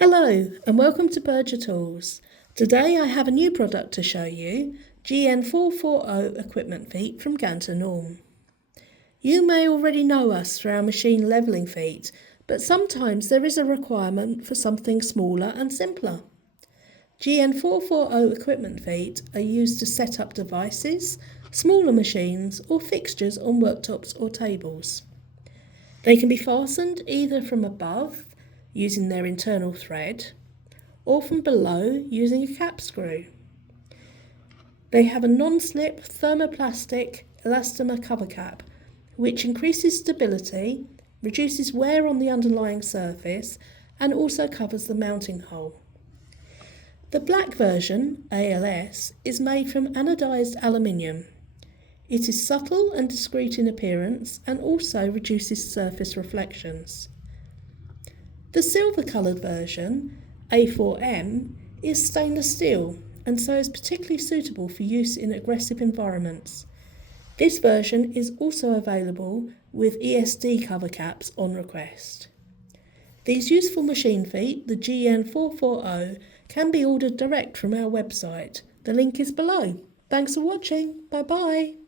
Hello and welcome to Berger Tools. Today I have a new product to show you, GN440 equipment feet from Ganter Norm. You may already know us through our machine levelling feet, but sometimes there is a requirement for something smaller and simpler. GN440 equipment feet are used to set up devices, smaller machines or fixtures on worktops or tables. They can be fastened either from above using their internal thread, or from below using a cap screw. They have a non-slip thermoplastic elastomer cover cap, which increases stability, reduces wear on the underlying surface, and also covers the mounting hole. The black version, ALS, is made from anodised aluminium. It is subtle and discreet in appearance and also reduces surface reflections. The silver-coloured version, A4M, is stainless steel and so is particularly suitable for use in aggressive environments. This version is also available with ESD cover caps on request. These useful machine feet, the GN440, can be ordered direct from our website. The link is below. Thanks for watching. Bye bye.